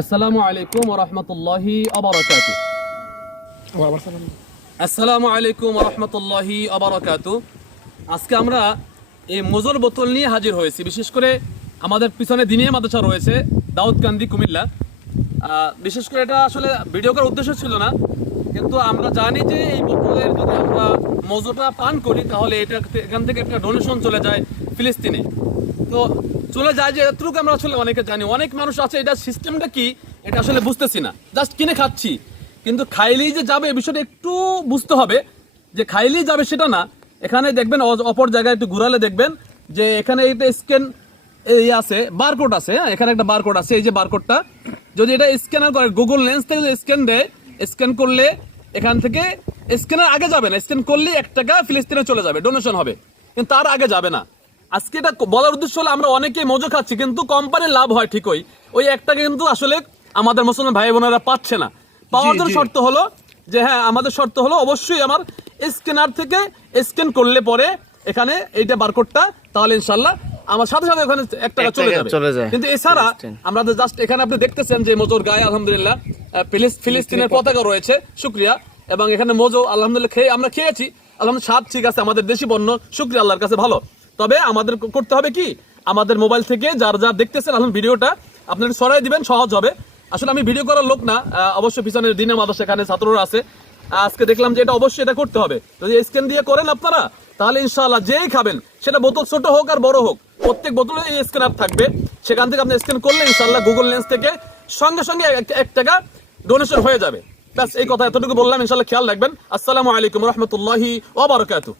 আসসালামু আলাইকুম ওয়া রাহমাতুল্লাহি ওয়া বারাকাতুহু। আসসালামু আলাইকুম ওয়া রাহমাতুল্লাহি ওয়া বারাকাতুহু। আজকে আমরা এই মজুর বোতল নিয়ে হাজির হয়েছি। বিশেষ করে আমাদের পিছনে দিনিয়া মাদ্রাসা রয়েছে দাউদকান্দি কুমিল্লা। বিশেষ করে এটা আসলে ভিডিও করার উদ্দেশ্য ছিল না, কিন্তু আমরা জানি যে এই বোতলের যদি আমরা মজুটা পান করি তাহলে এটা এখান থেকে একটা ডোনেশন চলে যায় ফিলিস্তিনে। তো চলে যায় যে এতটুকু আমরা আসলে অনেকে জানি, অনেক মানুষ আছে এটা সিস্টেমটা কি এটা আসলে বুঝতেছি না, জাস্ট কিনে খাচ্ছি। কিন্তু খাইলেই যে যাবে এই বিষয়টা একটু বুঝতে হবে, যে খাইলেই যাবে সেটা না। এখানে দেখবেন অপর জায়গায় একটু ঘুরালে দেখবেন যে এখানে একটা স্ক্যান এই আছে, বারকোড আছে। হ্যাঁ, এখানে একটা বারকোড আছে, এই যে বারকোডটা যদি এটা স্ক্যানার করে গুগল লেন্স থেকে যদি স্ক্যান দেয়, স্ক্যান করলে এখান থেকে স্ক্যানের আগে যাবে না, স্ক্যান করলে 1 টাকা ফিলিস্তিনে চলে যাবে, ডোনেশন হবে, কিন্তু তার আগে যাবে না। আজকে এটা বলার উদ্দেশ্য হলো আমরা অনেকে মজা খাচ্ছি কিন্তু কোম্পানির লাভ হয় ঠিকই, ওই 1 টাকা কিন্তু আসলে আমাদের মুসলমান ভাই বোনেরা পাচ্ছে না। পাওয়ার জন্য শর্ত হলো যে হ্যাঁ, আমাদের শর্ত হলো অবশ্যই আমার স্ক্যানার থেকে স্ক্যান করলে পরে এখানে এইটা বারকোডটা, তাহলে ইনশাল্লাহ আমার সাথে সাথে ওখানে 1 টাকা চলে যাবে। কিন্তু এছাড়া আমরা জাস্ট এখানে আপনি দেখতেছেন যে মজুর গায়ে আলহামদুলিল্লাহ ফিলিস্তিনের পতাকা রয়েছে, শুকরিয়া। এবং এখানে মজু আলহামদুলিল্লাহ আমরা খেয়েছি, আলহামদুলিল্লাহ স্বাদ ঠিক আছে, আমাদের দেশি পণ্য, শুকরিয়া আল্লাহর কাছে ভালো। তবে আমাদের করতে হবে কি, আমাদের মোবাইল থেকে যার দেখতেছেন আলহামদুলিল্লাহ ভিডিওটা আপনারা সরাই দিবেন, সহজ হবে। আসলে আমি ভিডিও করার লোক না, অবশ্যই পিছনের দিনে মাদ্রাসা সেখানে ছাত্ররা আছে। আজকে দেখলাম যে এটা অবশ্যই এটা করতে হবে। যদি স্ক্যান দিয়ে করেন আপনারা তাহলে ইনশাআল্লাহ যেই খাবেন, সেটা বোতল ছোট হোক আর বড় হোক, প্রত্যেক বোতলে এই স্ক্যানার থাকবে। সেখান থেকে আপনি স্ক্যান করলে ইনশাআল্লাহ গুগল লেন্স থেকে সঙ্গে সঙ্গে 1 টাকা ডোনেশন হয়ে যাবে। ব্যাস এই কথা এতটুকু বললাম, ইনশাআল্লাহ খেয়াল রাখবেন। আসসালামু আলাইকুম ওয়া রাহমাতুল্লাহি ওয়া বারাকাতুহু।